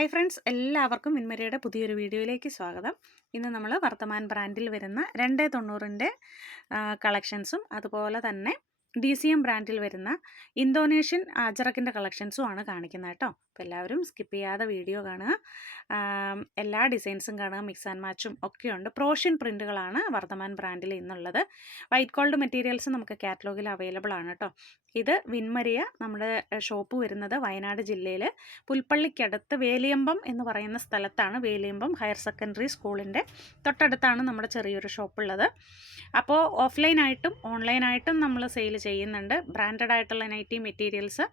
Hi friends എല്ലാവർക്കും മിൻമരയുടെ പുതിയൊരു വീഡിയോയിലേക്ക് സ്വാഗതം. ഇന്ന് നമ്മൾ വർത്തമാൻ ബ്രാൻഡിൽ വരുന്ന രണ്ട് തൊണ്ണൂറിന്റെ കളക്ഷൻസും അതുപോലെ തന്നെ ഡി സി എം ബ്രാൻഡിൽ വരുന്ന ഇന്തോനേഷ്യൻ അജറക്കിന്റെ കളക്ഷൻസും ആണ് കാണിക്കുന്നത് കേട്ടോ. അപ്പോൾ എല്ലാവരും സ്കിപ്പ് ചെയ്യാതെ വീഡിയോ കാണുക. എല്ലാ ഡിസൈൻസും കാണുക മിക്സ് ആൻഡ് മാച്ചും ഒക്കെയുണ്ട്. പ്രോഷ്യൻ പ്രിന്റുകളാണ് വർത്തമാൻ ബ്രാൻഡിൽ ഇന്നുള്ളത്. വൈറ്റ് ഗോൾഡ് മെറ്റീരിയൽസ് നമുക്ക് കാറ്റലോഗിൽ അവൈലബിൾ ആണ് കേട്ടോ. ഇത് വിൻമരിയ നമ്മുടെ ഷോപ്പ് വരുന്നത് വയനാട് ജില്ലയിൽ പുൽപ്പള്ളിക്കടുത്ത് വേലിയമ്പം എന്ന് പറയുന്ന സ്ഥലത്താണ് വേലിയമ്പം ഹയർ സെക്കൻഡറി സ്കൂളിന്റെ തൊട്ടടുത്താണ് നമ്മുടെ ചെറിയൊരു ഷോപ്പുള്ളത്. അപ്പോൾ ഓഫ്ലൈനായിട്ടും ഓൺലൈനായിട്ടും നമ്മൾ സെയിൽ ചെയ്യുന്നുണ്ട്. ബ്രാൻഡഡ് ആയിട്ടുള്ള നൈറ്റി മെറ്റീരിയൽസ്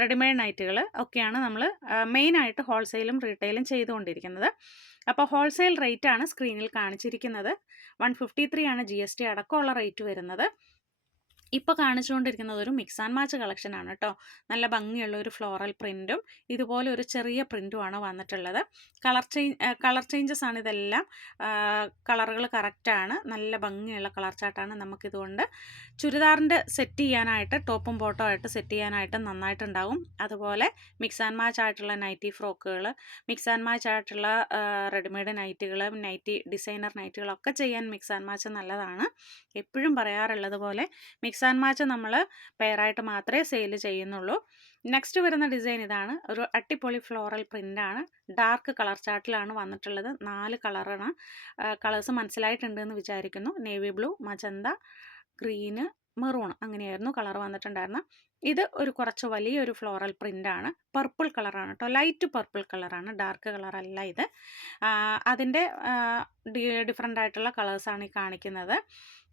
റെഡിമെയ്ഡ് നൈറ്റുകൾ ഒക്കെയാണ് നമ്മൾ മെയിനായിട്ട് ഹോൾസെയിലും റീറ്റെയിലും ചെയ്തുകൊണ്ടിരിക്കുന്നത്. അപ്പോൾ ഹോൾസെയിൽ റേറ്റാണ് സ്ക്രീനിൽ കാണിച്ചിരിക്കുന്നത്. വൺ ഫിഫ്റ്റി ത്രീ ആണ് ജി എസ് ടി അടക്കമുള്ള റേറ്റ് വരുന്നത്. ഇപ്പോൾ കാണിച്ചുകൊണ്ടിരിക്കുന്നത് ഒരു മിക്സ് ആൻഡ് മാച്ച് കളക്ഷനാണ് കേട്ടോ നല്ല ഭംഗിയുള്ള ഒരു ഫ്ലോറൽ പ്രിന്റും ഇതുപോലെ ഒരു ചെറിയ പ്രിന്റുമാണ് വന്നിട്ടുള്ളത്. കളർ ചേഞ്ച് കളർ ചേഞ്ചസ് ആണ് ഇതെല്ലാം. കളറുകൾ കറക്റ്റാണ് നല്ല ഭംഗിയുള്ള കളർ ചാർട്ടാണ് നമുക്കിതുകൊണ്ട്. ചുരിദാറിന്റെ സെറ്റ് ചെയ്യാനായിട്ട് ടോപ്പും ബോട്ടോ ആയിട്ട് സെറ്റ് ചെയ്യാനായിട്ട് നന്നായിട്ടുണ്ടാവും. അതുപോലെ മിക്സ് ആൻഡ് മാച്ച് ആയിട്ടുള്ള നൈറ്റി ഫ്രോക്കുകൾ മിക്സ് ആൻഡ് മാച്ച് ആയിട്ടുള്ള റെഡിമെയ്ഡ് നൈറ്റുകൾ നൈറ്റി ഡിസൈനർ നൈറ്റുകളൊക്കെ ചെയ്യാൻ മിക്സ് ആൻഡ് മാച്ച് നല്ലതാണ്. എപ്പോഴും പറയാറുള്ളത് പോലെ മിക്സ് ആൻഡ് മാച്ച് നമ്മൾ പെയറായിട്ട് മാത്രമേ സെയിൽ ചെയ്യുന്നുള്ളൂ. നെക്സ്റ്റ് വരുന്ന ഡിസൈൻ ഇതാണ്. ഒരു അട്ടിപ്പൊളി ഫ്ലോറൽ പ്രിന്റാണ് ഡാർക്ക് കളർ ചാർട്ടിലാണ് വന്നിട്ടുള്ളത്. നാല് കളറാണ് കളേഴ്സ് മനസ്സിലായിട്ടുണ്ടെന്ന് വിചാരിക്കുന്നു. Navy blue magenta green maroon അങ്ങനെയായിരുന്നു കളർ വന്നിട്ടുണ്ടായിരുന്നത് ഇത് ഒരു കുറച്ച് വലിയൊരു ഫ്ലോറൽ പ്രിന്റാണ് പർപ്പിൾ കളറാണ് കേട്ടോ ലൈറ്റ് പർപ്പിൾ കളറാണ് ഡാർക്ക് കളറല്ല ഇത്. അതിന്റെ ഡിഫറെന്റ് ആയിട്ടുള്ള കളേഴ്സാണ് ഈ കാണിക്കുന്നത്.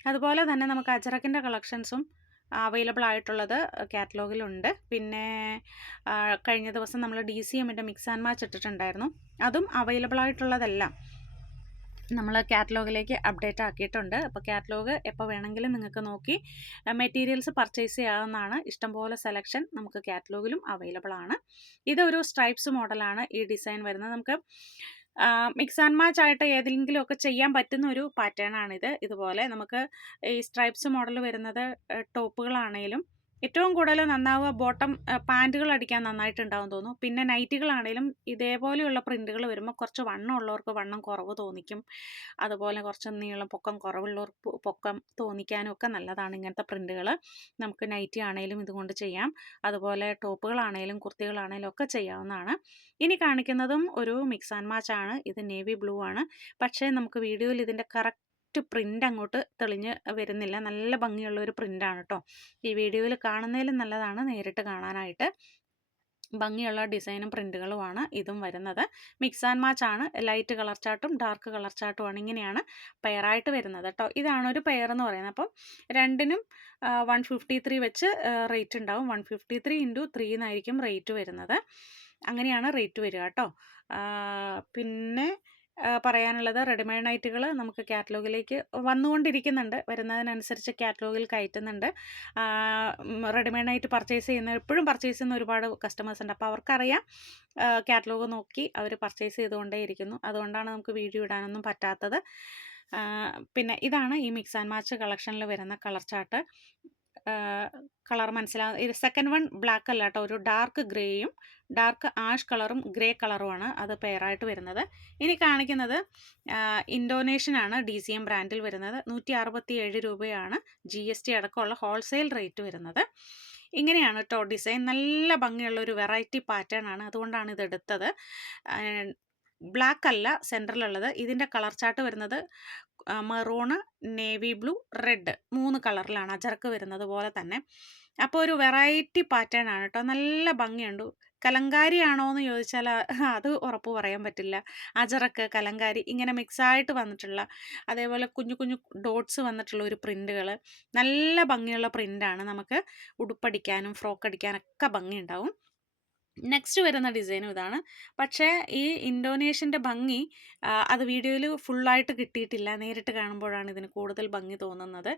അതുപോലെ തന്നെ നമുക്ക് അജറക്കിന്റെ കളക്ഷൻസും അവൈലബിൾ ആയിട്ടുള്ളത് കാറ്റലോഗിലുണ്ട് പിന്നെ കഴിഞ്ഞ ദിവസം നമ്മൾ ഡി സി എമ്മിന്റെ മിക്സ് ആൻഡ് മാച്ച് ഇട്ടിട്ടുണ്ടായിരുന്നു. അതും അവൈലബിൾ ആയിട്ടുള്ളതെല്ലാം. നമ്മൾ കാറ്റലോഗിലേക്ക് അപ്ഡേറ്റ് ആക്കിയിട്ടുണ്ട്. അപ്പോൾ കാറ്റലോഗ് എപ്പോൾ വേണമെങ്കിലും നിങ്ങൾക്ക് നോക്കി. മെറ്റീരിയൽസ് പർച്ചേസ് ചെയ്യാവുന്നതാണ്. ഇഷ്ടംപോലെ സെലക്ഷൻ നമുക്ക് കാറ്റലോഗിലും അവൈലബിൾ ആണ്. ഇതൊരു സ്ട്രൈപ്സ് മോഡലാണ് ഈ ഡിസൈൻ വരുന്നത്. നമുക്ക് മിക്സ് ആൻഡ് മാച്ച് ആയിട്ട് ഏതെങ്കിലും ഒക്കെ ചെയ്യാൻ പറ്റുന്ന ഒരു പാറ്റേൺ ആണിത്. ഇതുപോലെ നമുക്ക് ഈ സ്ട്രൈപ്സ് മോഡൽ വരുന്നത് ടോപ്പുകളാണേലും ഏറ്റവും കൂടുതൽ നന്നാവുക ബോട്ടം പാന്റുകൾ അടിക്കാൻ നന്നായിട്ടുണ്ടാവും തോന്നും പിന്നെ നൈറ്റുകളാണേലും ഇതേപോലെയുള്ള പ്രിന്റുകൾ വരുമ്പോൾ കുറച്ച് വണ്ണം ഉള്ളവർക്ക് വണ്ണം കുറവ് തോന്നിക്കും. അതുപോലെ കുറച്ച് നീളം പൊക്കം കുറവുള്ളവർക്ക് പൊക്കം തോന്നിക്കാനും ഒക്കെ നല്ലതാണ് ഇങ്ങനത്തെ പ്രിന്റുകൾ നമുക്ക് നൈറ്റി ആണെങ്കിലും ഇതുകൊണ്ട് ചെയ്യാം. അതുപോലെ ടോപ്പുകളാണേലും കുർത്തികളാണേലും ഒക്കെ ചെയ്യാവുന്നതാണ്. ഇനി കാണിക്കുന്നതും ഒരു മിക്സ് ആൻഡ് മാച്ച് ആണ്. ഇത് നേവി ബ്ലൂ ആണ്. പക്ഷേ നമുക്ക് വീഡിയോയിൽ ഇതിന്റെ കറക്റ്റ് പ്രിന്റ് അങ്ങോട്ട് തെളിഞ്ഞ് വരുന്നില്ല. നല്ല ഭംഗിയുള്ള ഒരു പ്രിന്റാണ് കേട്ടോ ഈ വീഡിയോയിൽ കാണുന്നതിലും നല്ലതാണ് നേരിട്ട് കാണാനായിട്ട്. ഭംഗിയുള്ള ഡിസൈനും പ്രിന്റുകളുമാണ് ഇതും വരുന്നത്. മിക്സ് ആൻഡ് മാച്ച് ആണ്. ലൈറ്റ് കളർ ചാർട്ടും ഡാർക്ക് കളർ ചാർട്ടുമാണ് ഇങ്ങനെയാണ് പെയറായിട്ട് വരുന്നത് കേട്ടോ ഇതാണ് ഒരു പെയർ എന്ന് പറയുന്നത്. അപ്പം രണ്ടിനും വൺ ഫിഫ്റ്റി ത്രീ വെച്ച് റേറ്റ് ഉണ്ടാവും. One fifty three into three എന്നായിരിക്കും റേറ്റ് വരുന്നത്. അങ്ങനെയാണ് റേറ്റ് വരിക കേട്ടോ പിന്നെ പറയാനുള്ളത് റെഡിമെയ്ഡ് നൈറ്റുകൾ നമുക്ക് കാറ്റലോഗിലേക്ക് വന്നുകൊണ്ടിരിക്കുന്നുണ്ട്. വരുന്നതിനനുസരിച്ച് കാറ്റലോഗിൽ കയറ്റുന്നുണ്ട്. റെഡിമെയ്ഡ് നൈറ്റ് പർച്ചേസ് ചെയ്യുന്ന എപ്പോഴും പർച്ചേസ് ചെയ്യുന്ന ഒരുപാട് കസ്റ്റമേഴ്സ് ഉണ്ട്. അപ്പോൾ അവർക്കറിയാം കാറ്റലോഗ് നോക്കി അവർ പർച്ചേസ് ചെയ്തുകൊണ്ടേ ഇരിക്കുന്നു അതുകൊണ്ടാണ് നമുക്ക് വീഡിയോ ഇടാനൊന്നും പറ്റാത്തത്. പിന്നെ ഇതാണ് ഈ മിക്സ് ആൻഡ് മാച്ച് കളക്ഷനിൽ വരുന്ന കളർ ചാർട്ട് കളർ മനസ്സിലാവും ഇത് സെക്കൻഡ് വൺ ബ്ലാക്ക് അല്ല കേട്ടോ ഒരു ഡാർക്ക് ഗ്രേയും ഡാർക്ക് ആഷ് കളറും ഗ്രേ കളറുമാണ് അത് പെയറായിട്ട് വരുന്നത്. ഇനി കാണിക്കുന്നത് ഇൻഡോനേഷ്യനാണ് ഡി സി എം ബ്രാൻഡിൽ വരുന്നത്. നൂറ്റി അറുപത്തി ഏഴ് രൂപയാണ് ജി എസ് ടി അടക്കമുള്ള ഹോൾസെയിൽ റേറ്റ് വരുന്നത്. ഇങ്ങനെയാണ് കേട്ടോ ഡിസൈൻ നല്ല ഭംഗിയുള്ള ഒരു വെറൈറ്റി പാറ്റേൺ ആണ്. അതുകൊണ്ടാണ് ഇത് എടുത്തത്. ബ്ലാക്ക് അല്ല സെന്ററിലുള്ളത് ഇതിന്റെ കളർ ചാർട്ട് വരുന്നത് മെറൂണ് നേവി ബ്ലൂ റെഡ് മൂന്ന് കളറിലാണ് അജർക്ക് വരുന്നത് പോലെ തന്നെ. അപ്പോൾ ഒരു വെറൈറ്റി പാറ്റേൺ ആണ് കേട്ടോ. നല്ല ഭംഗിയുണ്ട്. കലങ്കാരി ആണോ എന്ന് ചോദിച്ചാൽ അത് ഉറപ്പ് പറയാൻ പറ്റില്ല. അജറക്ക് കലങ്കാരി ഇങ്ങനെ മിക്സായിട്ട് വന്നിട്ടുള്ള അതേപോലെ കുഞ്ഞു കുഞ്ഞു ഡോട്ട്സ് വന്നിട്ടുള്ള ഒരു പ്രിന്റുകൾ. നല്ല ഭംഗിയുള്ള പ്രിന്റാണ് നമുക്ക് ഉടുപ്പടിക്കാനും ഫ്രോക്ക് അടിക്കാനൊക്കെ ഭംഗിയുണ്ടാവും. നെക്സ്റ്റ് വരുന്ന ഡിസൈനും ഇതാണ്. പക്ഷേ ഈ ഇൻഡോനേഷ്യന്റെ ഭംഗി അത് വീഡിയോയിൽ ഫുള്ളായിട്ട് കിട്ടിയിട്ടില്ല. നേരിട്ട് കാണുമ്പോഴാണ് ഇതിന് കൂടുതൽ ഭംഗി തോന്നുന്നത്.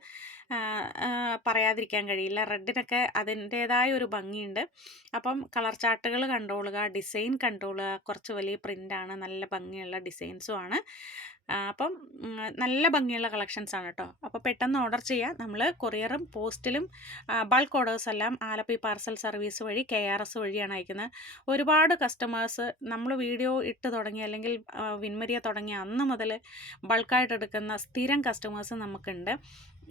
പറയാതിരിക്കാൻ കഴിയില്ല. റെഡിനൊക്കെ അതിന്റേതായ ഒരു ഭംഗിയുണ്ട്. അപ്പം കളർ ചാർട്ടുകൾ കണ്ടോളുക ഡിസൈൻ കണ്ടോളുക കുറച്ച് വലിയ പ്രിന്റാണ് നല്ല ഭംഗിയുള്ള ഡിസൈൻസും ആണ്. അപ്പം നല്ല ഭംഗിയുള്ള കളക്ഷൻസ് ആണ് കേട്ടോ അപ്പോൾ പെട്ടെന്ന് ഓർഡർ ചെയ്യുക നമ്മൾ കൊറിയറും പോസ്റ്റിലും ബൾക്ക് ഓർഡേഴ്സ് എല്ലാം ആലപ്പി പാർസൽ സർവീസ് വഴി കെ ആർ എസ് വഴിയാണ് അയക്കുന്നത് ഒരുപാട് കസ്റ്റമേഴ്സ് നമ്മൾ വീഡിയോ ഇട്ട് തുടങ്ങി അല്ലെങ്കിൽ വിൻമരിയ തുടങ്ങിയ അന്ന് മുതൽ ബൾക്കായിട്ട് എടുക്കുന്ന സ്ഥിരം കസ്റ്റമേഴ്സ് നമുക്കുണ്ട്.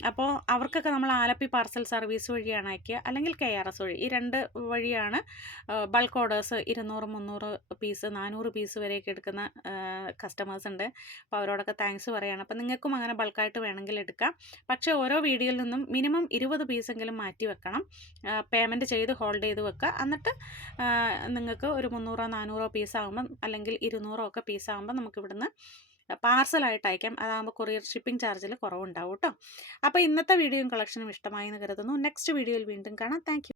അപ്പോൾ അവർക്കൊക്കെ നമ്മൾ ആലപ്പി പാർസൽ സർവീസ് വഴിയാണ് അയക്കുക. അല്ലെങ്കിൽ കെ ആർ എസ് വഴി. ഈ രണ്ട് വഴിയാണ് ബൾക്ക് ഓർഡേഴ്സ് ഇരുന്നൂറ് മുന്നൂറ് പീസ് നാനൂറ് പീസ് വരെയൊക്കെ എടുക്കുന്ന കസ്റ്റമേഴ്സ് ഉണ്ട്. അപ്പോൾ അവരോടൊക്കെ താങ്ക്സ് പറയുകയാണ് അപ്പോൾ നിങ്ങൾക്കും അങ്ങനെ ബൾക്കായിട്ട് വേണമെങ്കിൽ എടുക്കാം. പക്ഷേ ഓരോ വീഡിയോയിൽ നിന്നും മിനിമം ഇരുപത് പീസെങ്കിലും മാറ്റി വെക്കണം. പേയ്മെന്റ് ചെയ്ത് ഹോൾഡ് ചെയ്ത് വെക്കുക. എന്നിട്ട് നിങ്ങൾക്ക് ഒരു മുന്നൂറോ നാനൂറോ പീസ് ആകുമ്പം അല്ലെങ്കിൽ ഇരുന്നൂറോ ഒക്കെ പീസ് ആകുമ്പോൾ നമുക്ക് ഇവിടുന്ന് പാർസലായിട്ട് അയക്കാം അതാകുമ്പോൾ കൊറിയർ ഷിപ്പിംഗ് ചാർജിൽ കുറവുണ്ടാവും കേട്ടോ അപ്പോൾ ഇന്നത്തെ വീഡിയോയും കളക്ഷനും ഇഷ്ടമായി എന്ന് കരുതുന്നു. നെക്സ്റ്റ് വീഡിയോയിൽ വീണ്ടും കാണാം. താങ്ക്